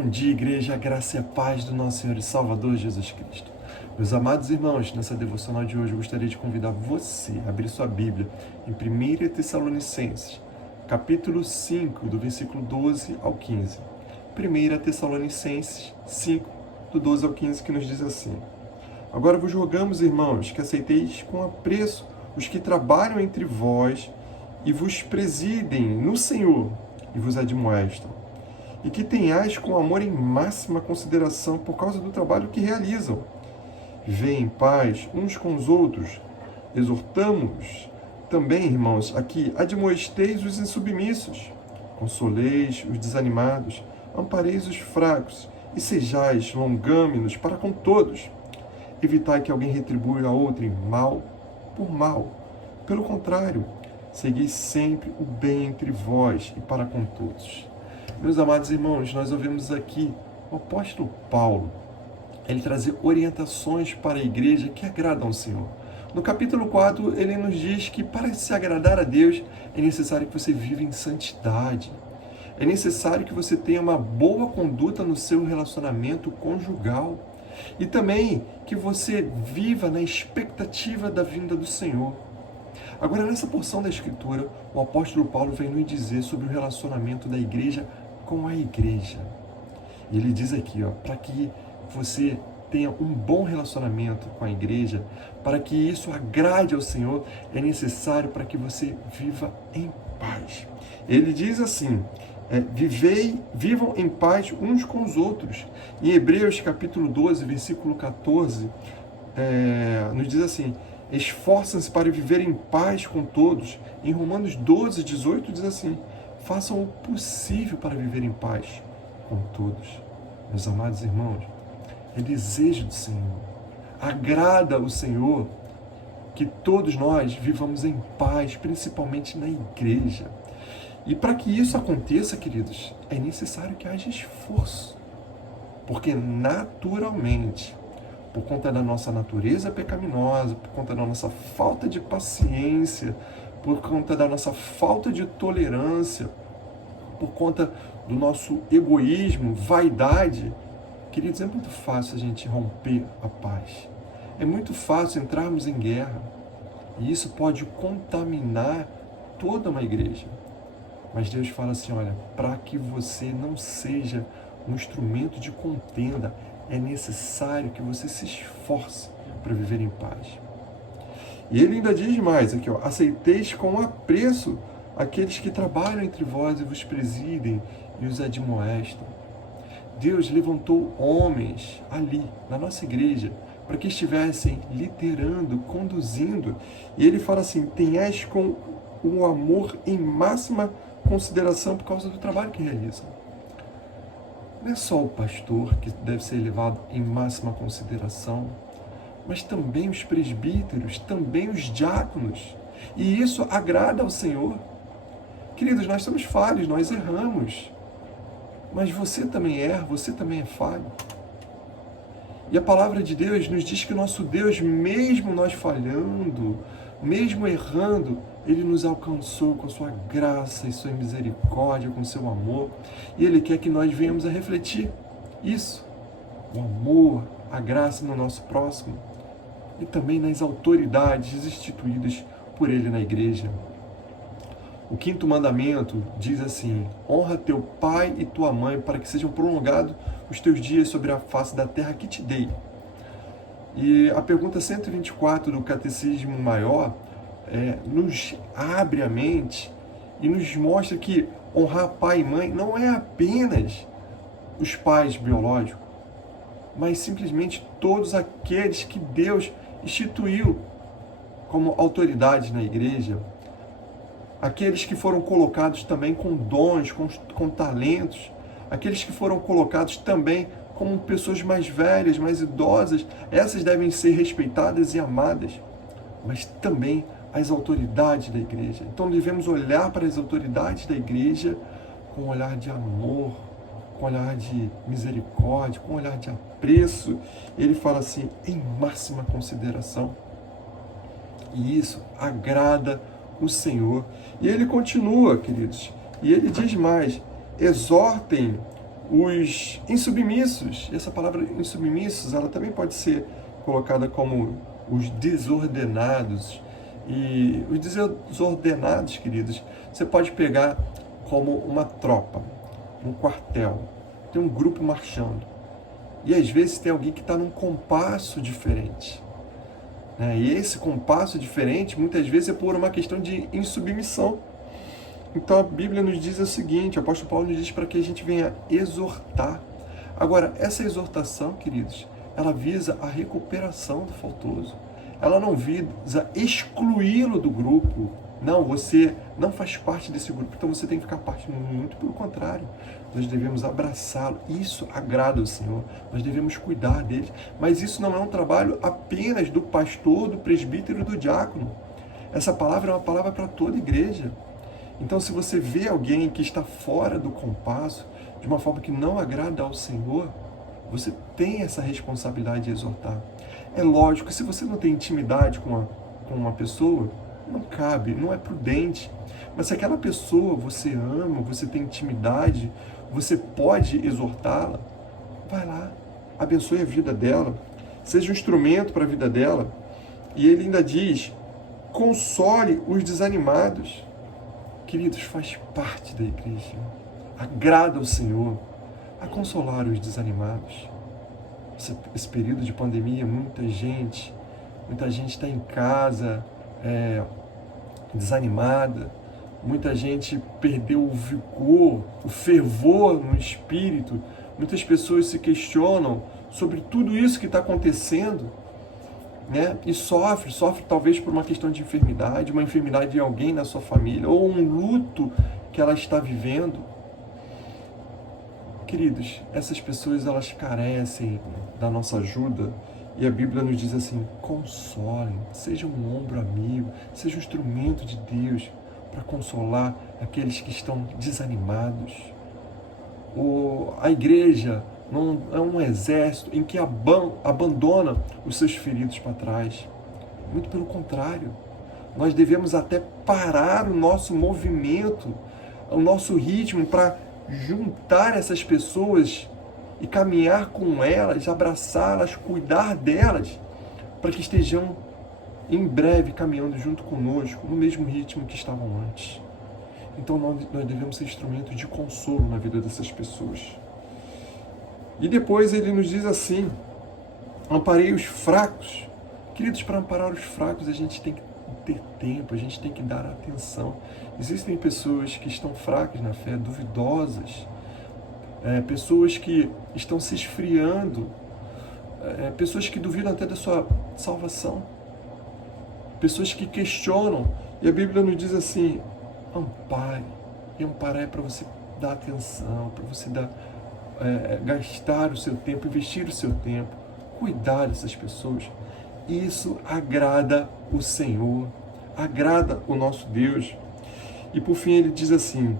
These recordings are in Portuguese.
Bom dia, igreja, a graça e a paz do nosso Senhor e Salvador Jesus Cristo. Meus amados irmãos, nessa devocional de hoje eu gostaria de convidar você a abrir sua Bíblia em 1 Tessalonicenses, capítulo 5, do versículo 12 ao 15. 1 Tessalonicenses 5, do 12 ao 15, que nos diz assim: Agora vos rogamos, irmãos, que aceiteis com apreço os que trabalham entre vós e vos presidem no Senhor e vos admoestam, e que tenhais com amor em máxima consideração por causa do trabalho que realizam. Vivei em paz uns com os outros. Exortamo-os também, irmãos, a que admoesteis os insubmissos, consoleis os desanimados, ampareis os fracos, e sejais longâmenos para com todos. Evitai que alguém retribua a outrem mal por mal. Pelo contrário, seguis sempre o bem entre vós e para com todos. Meus amados irmãos, nós ouvimos aqui o apóstolo Paulo, ele trazer orientações para a igreja que agradam ao Senhor. No capítulo 4, ele nos diz que para se agradar a Deus, é necessário que você viva em santidade. É necessário que você tenha uma boa conduta no seu relacionamento conjugal. E também que você viva na expectativa da vinda do Senhor. Agora, nessa porção da Escritura, o apóstolo Paulo vem nos dizer sobre o relacionamento da igreja com a igreja. E ele diz aqui, para que você tenha um bom relacionamento com a igreja, para que isso agrade ao Senhor, é necessário para que você viva em paz. Ele diz assim: vivam em paz uns com os outros. Em Hebreus capítulo 12, versículo 14, nos diz assim: esforçam-se para viver em paz com todos. Em Romanos 12, 18 diz assim: façam o possível para viver em paz com todos. Meus amados irmãos, é desejo do Senhor, agrada o Senhor que todos nós vivamos em paz, principalmente na igreja. E para que isso aconteça, queridos, é necessário que haja esforço, porque naturalmente, por conta da nossa natureza pecaminosa, por conta da nossa falta de paciência, por conta da nossa falta de tolerância, por conta do nosso egoísmo, vaidade, queridos, é muito fácil a gente romper a paz. É muito fácil entrarmos em guerra. E isso pode contaminar toda uma igreja. Mas Deus fala assim, olha, para que você não seja um instrumento de contenda, é necessário que você se esforce para viver em paz. E ele ainda diz mais aqui, aceiteis com apreço aqueles que trabalham entre vós e vos presidem e os admoestam. Deus levantou homens ali, na nossa igreja, para que estivessem liderando, conduzindo. E ele fala assim, tenhais com o amor em máxima consideração por causa do trabalho que realizam. Não é só o pastor que deve ser levado em máxima consideração, mas também os presbíteros, também os diáconos. E isso agrada ao Senhor. Queridos, nós somos falhos, nós erramos. Mas você também erra, você também é falho. E a palavra de Deus nos diz que o nosso Deus, mesmo nós falhando, mesmo errando, Ele nos alcançou com sua graça e sua misericórdia, com seu amor. E Ele quer que nós venhamos a refletir isso. O amor, a graça no nosso próximo. E também nas autoridades instituídas por Ele na igreja. O 5º mandamento diz assim: honra teu pai e tua mãe para que sejam prolongados os teus dias sobre a face da terra que te dei. E a pergunta 124 do Catecismo Maior nos abre a mente e nos mostra que honrar pai e mãe não é apenas os pais biológicos, mas simplesmente todos aqueles que Deus instituiu como autoridades na igreja, aqueles que foram colocados também com dons, com talentos, aqueles que foram colocados também como pessoas mais velhas, mais idosas, essas devem ser respeitadas e amadas, mas também as autoridades da igreja. Então devemos olhar para as autoridades da igreja com um olhar de amor, com um olhar de misericórdia, com um olhar de apreço. Ele fala assim, em máxima consideração. E isso agrada o Senhor. E ele continua, queridos, e ele diz mais: exortem os insubmissos. E essa palavra insubmissos, ela também pode ser colocada como os desordenados. E os desordenados, queridos, você pode pegar como uma tropa, um quartel. Tem um grupo marchando. E às vezes tem alguém que está num compasso diferente. E esse compasso diferente, muitas vezes, é por uma questão de insubmissão. Então a Bíblia nos diz o seguinte, o apóstolo Paulo nos diz para que a gente venha exortar. Agora, essa exortação, queridos, ela visa a recuperação do faltoso. Ela não visa excluí-lo do grupo. Não, você não faz parte desse grupo, então você tem que ficar parte. Muito pelo contrário. Nós devemos abraçá-lo. Isso agrada ao Senhor. Nós devemos cuidar dele. Mas isso não é um trabalho apenas do pastor, do presbítero e do diácono. Essa palavra é uma palavra para toda a igreja. Então, se você vê alguém que está fora do compasso, de uma forma que não agrada ao Senhor, você tem essa responsabilidade de exortar. É lógico que se você não tem intimidade com uma pessoa, não cabe, não é prudente. Mas se aquela pessoa você ama, você tem intimidade, você pode exortá-la, vai lá, abençoe a vida dela, seja um instrumento para a vida dela. E ele ainda diz, console os desanimados. Queridos, faz parte da igreja. Agrada ao Senhor a consolar os desanimados. Esse período de pandemia, muita gente está em casa desanimada, muita gente perdeu o vigor, o fervor no espírito, muitas pessoas se questionam sobre tudo isso que está acontecendo, e sofre talvez por uma questão de enfermidade, uma enfermidade de alguém na sua família, ou um luto que ela está vivendo. Queridos, essas pessoas, elas carecem da nossa ajuda, e a Bíblia nos diz assim, consolem, seja um ombro amigo, seja um instrumento de Deus para consolar aqueles que estão desanimados. A igreja não é um exército em que abandona os seus feridos para trás. Muito pelo contrário, nós devemos até parar o nosso movimento, o nosso ritmo para juntar essas pessoas e caminhar com elas, abraçá-las, cuidar delas, para que estejam em breve caminhando junto conosco, no mesmo ritmo que estavam antes. Então nós devemos ser instrumento de consolo na vida dessas pessoas. E depois ele nos diz assim, amparei os fracos. Queridos, para amparar os fracos a gente tem que ter tempo, a gente tem que dar atenção. Existem pessoas que estão fracas na fé, duvidosas, pessoas que estão se esfriando, pessoas que duvidam até da sua salvação, pessoas que questionam. E a Bíblia nos diz assim, ampare. E amparar é para você dar atenção, para você gastar o seu tempo, investir o seu tempo, cuidar dessas pessoas. Isso agrada o Senhor, agrada o nosso Deus. E por fim ele diz assim,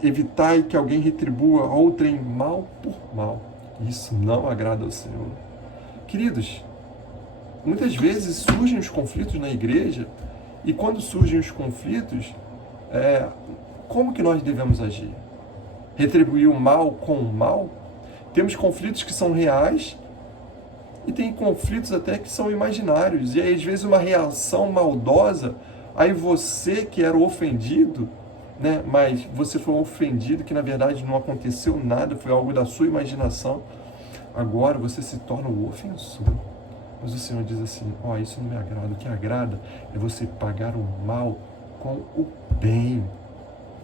evitai que alguém retribua a outrem mal por mal. Isso não agrada ao Senhor. Queridos, muitas vezes surgem os conflitos na igreja, e quando surgem os conflitos, como que nós devemos agir? Retribuir o mal com o mal? Temos conflitos que são reais, e tem conflitos até que são imaginários. E aí, às vezes, uma reação maldosa, aí você que era o ofendido, mas você foi ofendido, que na verdade não aconteceu nada, foi algo da sua imaginação, agora você se torna o ofensor. Mas o Senhor diz assim, isso não me agrada. O que agrada é você pagar o mal com o bem.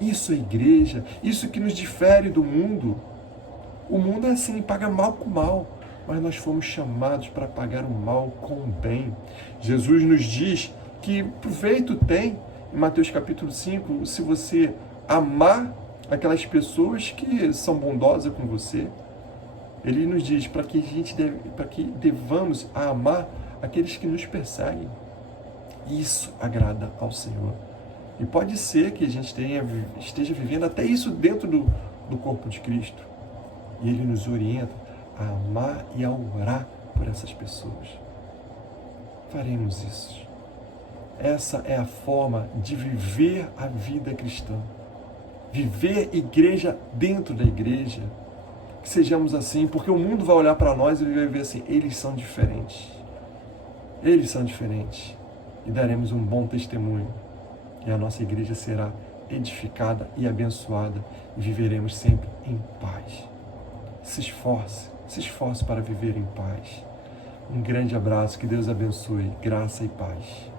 Isso é igreja, isso que nos difere do mundo. O mundo é assim, paga mal com mal, mas nós fomos chamados para pagar o mal com o bem. Jesus nos diz que proveito tem, em Mateus capítulo 5, se você amar aquelas pessoas que são bondosas com você. Ele nos diz para que devamos amar aqueles que nos perseguem. Isso agrada ao Senhor. E pode ser que a gente esteja vivendo até isso dentro do corpo de Cristo. E Ele nos orienta a amar e a orar por essas pessoas. Faremos isso. Essa é a forma de viver a vida cristã. viver igreja dentro da igreja. Que sejamos assim, porque o mundo vai olhar para nós e vai ver assim, eles são diferentes. Eles são diferentes. E daremos um bom testemunho. E a nossa igreja será edificada e abençoada. E viveremos sempre em paz. Se esforce para viver em paz. Um grande abraço, que Deus abençoe, graça e paz.